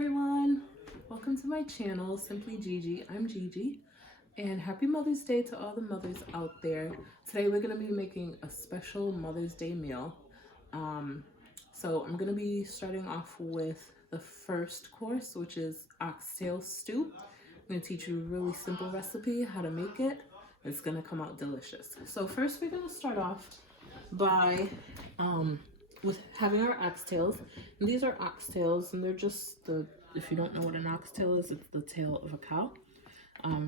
everyone, welcome to my channel, Simply Dji-ji. I'm Dji-ji, and happy Mother's Day to all the mothers out there. Today we're going to be making a special Mother's Day meal. So I'm going to be starting off with the first course, which is Oxtail Stew. I'm going to teach you a really simple recipe, how to make it. It's going to come out delicious. So first we're going to start off by with having our oxtails, and these are oxtails, and they're just if you don't know what an oxtail is, it's the tail of a cow.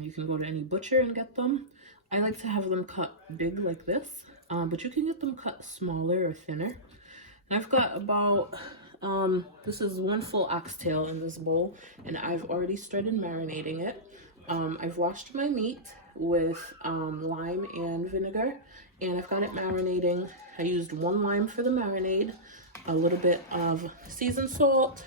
You can go to any butcher and get them. I like to have them cut big like this, but you can get them cut smaller or thinner. And I've got about this is one full oxtail in this bowl, and I've already started marinating it. I've washed my meat with lime and vinegar, and I've got it marinating. I used 1 lime for the marinade, a little bit of seasoned salt,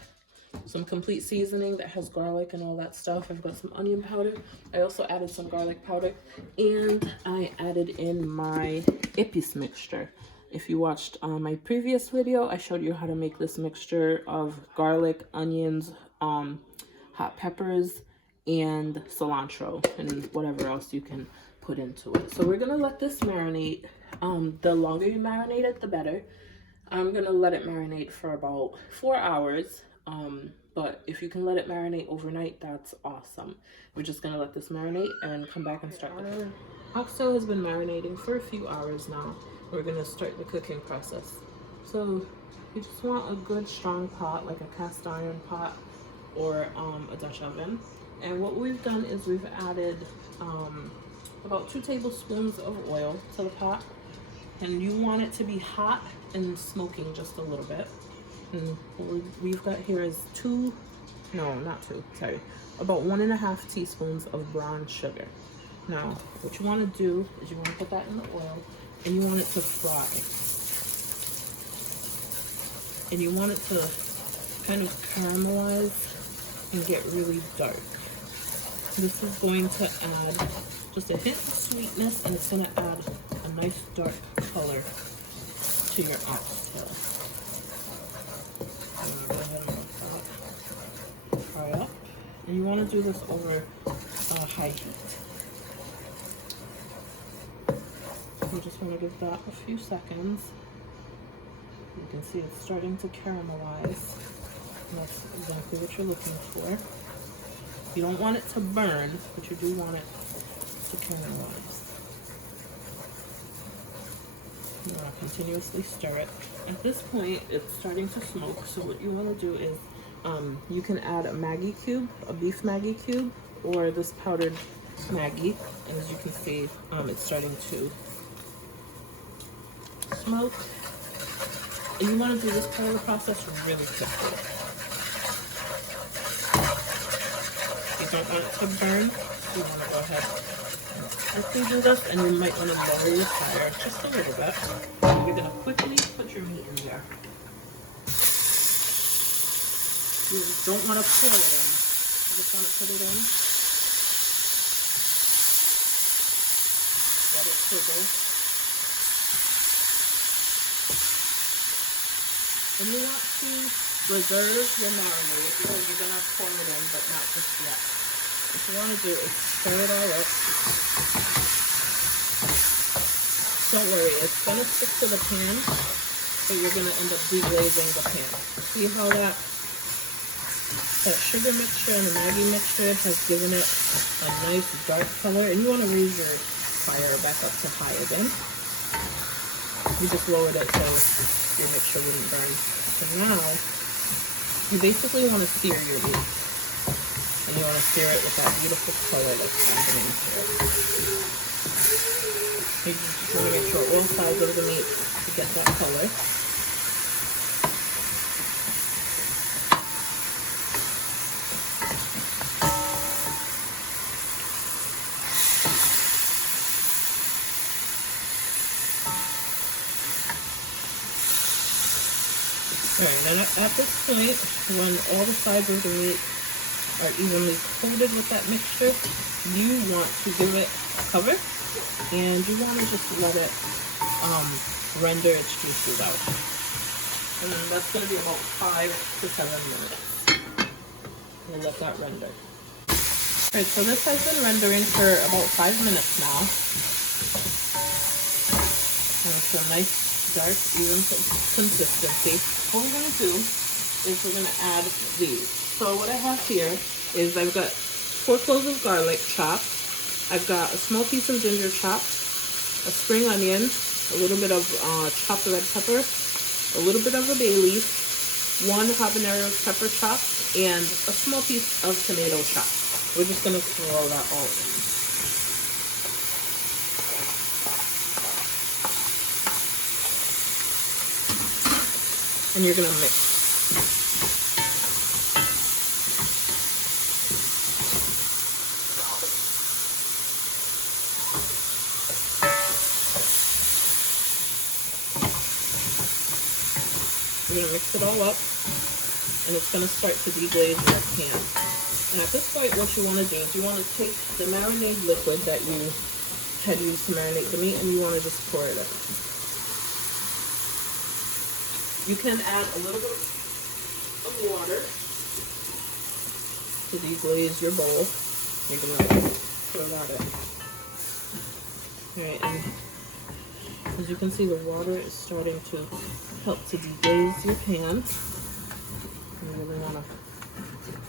some complete seasoning that has garlic and all that stuff. I've got some onion powder. I also added some garlic powder, and I added in my épice mixture. If you watched my previous video, I showed you how to make this mixture of garlic, onions, hot peppers, and cilantro, and whatever else you can put into it. So we're gonna let this marinate. The longer you marinate it, the better. I'm gonna let it marinate for about 4 hours. But if you can let it marinate overnight, that's awesome. We're just gonna let this marinate and come back and start the cooking. Oxtail has been marinating for a few hours now. We're gonna start the cooking process. So you just want a good strong pot, like a cast iron pot or a Dutch oven. And what we've done is we've added about 2 tablespoons of oil to the pot, and you want it to be hot and smoking just a little bit. And what we've got here is about 1.5 teaspoons of brown sugar. Now, what you want to do is you want to put that in the oil, and you want it to fry. And you want it to kind of caramelize and get really dark. This is going to add just a hint of sweetness, and it's going to add a nice dark color to your oxtail. I'm going to go ahead and let that fry up. And you want to do this over high heat. You just want to give that a few seconds. You can see it's starting to caramelize. And that's exactly what you're looking for. You don't want it to burn, but you do want it to caramelize. You want to continuously stir it. At this point, it's starting to smoke, so what you want to do is you can add a Maggi cube, a beef Maggi cube, or this powdered Maggi. And as you can see, it's starting to smoke. And you want to do this part of the process really quickly. You don't want it to burn. You want to go ahead and quickly do this, and you might want to lower your fire just a little bit. You're going to quickly put your meat in there. You don't want to pour it in. You just want to put it in. Let it sizzle. And you want to reserve your marinade. You're going to pour it in, but not just yet. What you want to do is stir it all up. Don't worry, it's going to stick to the pan, but you're going to end up deglazing the pan. See how that sugar mixture and the Maggi mixture has given it a nice dark color? And you want to raise your fire back up to high again. You just lowered it so your mixture wouldn't burn. So now, you basically want to sear your meat. And you want to sear it with that beautiful color that's happening here. You just want to make sure all sides of the meat to get that color. Alright, and at this point, when all the sides of the meat are evenly coated with that mixture, you want to give it a cover, and you want to just let it render its juices out. And that's going to be about 5 to 7 minutes. We'll let that render. Alright, so this has been rendering for about 5 minutes now. And it's a nice, dark, even consistency. What we're going to do is we're going to add these. So what I have here is I've got 4 cloves of garlic chopped. I've got a small piece of ginger chopped, a spring onion, a little bit of chopped red pepper, a little bit of a bay leaf, 1 habanero pepper chopped, and a small piece of tomato chopped. We're just going to throw that all in. And you're going to mix. You're going to mix it all up, and it's going to start to deglaze your pan. And at this point, what you want to do is you want to take the marinade liquid that you had used to marinate the meat, and you want to just pour it in. You can add a little bit of water to deglaze your bowl. You're going to throw that in. Alright, and as you can see, the water is starting to help to deglaze your pan. You really want to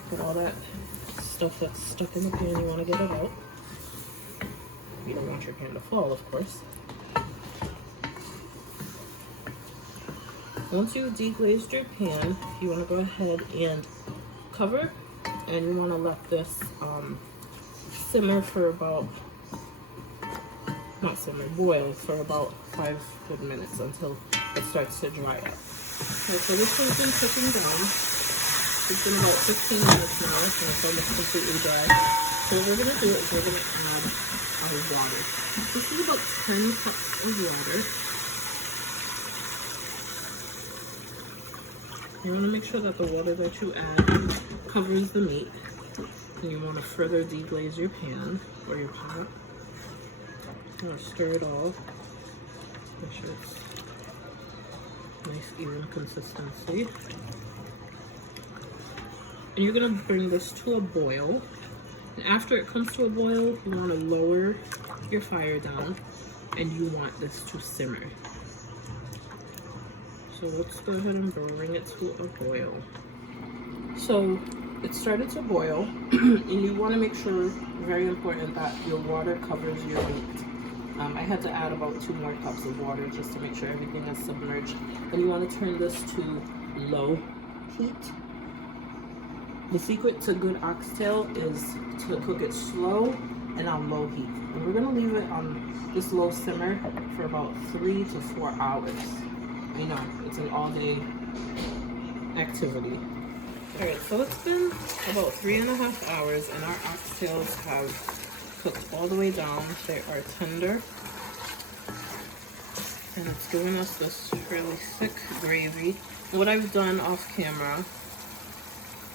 put all that stuff that's stuck in the pan, you want to get it out. You don't want your pan to fall, of course. Once you've deglazed your pan, you want to go ahead and cover, and you want to let this simmer for about, not simmer, boil for about 5 good minutes until it starts to dry up. Okay, so this has been cooking down. It's been about 15 minutes now, and it's almost completely dry. So what we're going to do is we're going to add our water. This is about 10 cups of water. You want to make sure that the water that you add covers the meat. And you want to further deglaze your pan or your pot. You want to stir it all. Make sure it's nice, even consistency. And you're going to bring this to a boil. And after it comes to a boil, you want to lower your fire down, and you want this to simmer. So let's go ahead and bring it to a boil. So it started to boil, and you want to make sure, very important, that your water covers your meat. I had to add about 2 more cups of water just to make sure everything is submerged. Then you want to turn this to low heat. The secret to good oxtail is to cook it slow and on low heat. And we're going to leave it on this low simmer for about 3 to 4 hours. I know, it's an all-day activity. Alright, so it's been about 3.5 hours, and our oxtails have cooked all the way down. They are tender. And it's giving us this really thick gravy. And what I've done off camera,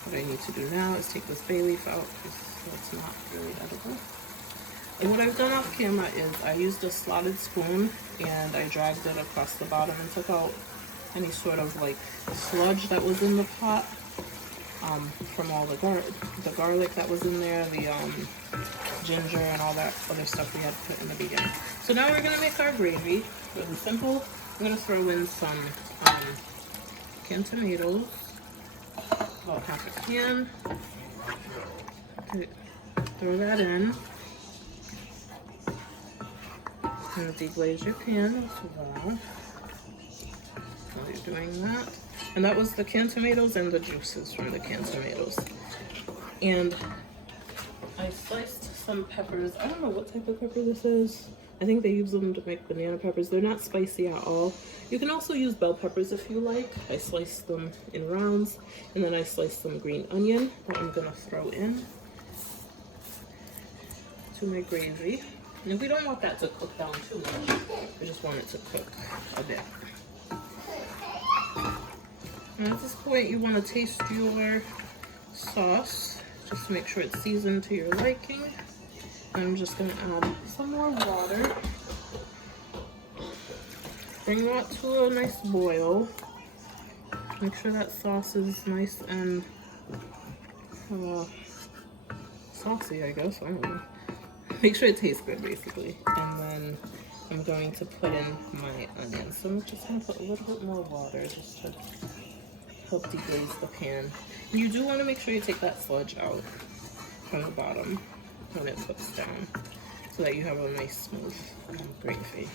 what I need to do now is take this bay leaf out because it's not really edible. And what I've done off camera is I used a slotted spoon and I dragged it across the bottom and took out any sort of like sludge that was in the pot from all the garlic that was in there, the ginger and all that other stuff we had put in the beginning. So now we're going to make our gravy. Really simple. I'm going to throw in some canned tomatoes. About half a can. Okay, throw that in. And deglaze your pan as well while you're doing that. And that was the canned tomatoes and the juices from the canned tomatoes. And I sliced some peppers. I don't know what type of pepper this is. I think they use them to make banana peppers. They're not spicy at all. You can also use bell peppers if you like. I sliced them in rounds, and then I sliced some green onion that I'm gonna throw in to my gravy. And we don't want that to cook down too much. We just want it to cook a bit. And at this point, you want to taste your sauce just to make sure it's seasoned to your liking. I'm just going to add some more water. Bring that to a nice boil. Make sure that sauce is nice and saucy, I guess. I don't know. Make sure it tastes good, basically. And then I'm going to put in my onions. So I'm just going to put a little bit more water just to help deglaze the pan. And you do want to make sure you take that sludge out from the bottom when it cooks down so that you have a nice smooth gravy.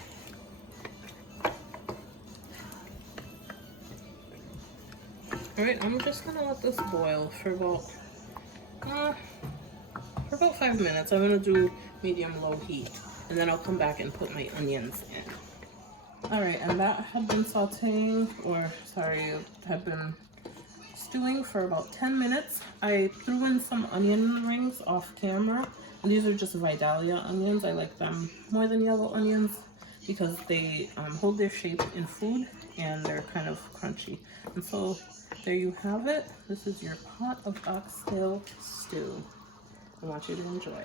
Alright, I'm just going to let this boil for about 5 minutes. I'm going to do medium-low heat, and then I'll come back and put my onions in. Alright, and that had been had been stewing for about 10 minutes. I threw in some onion rings off camera, and these are just Vidalia onions. I like them more than yellow onions because they hold their shape in food, and they're kind of crunchy. And so there you have it. This is your pot of oxtail stew. I want you to enjoy.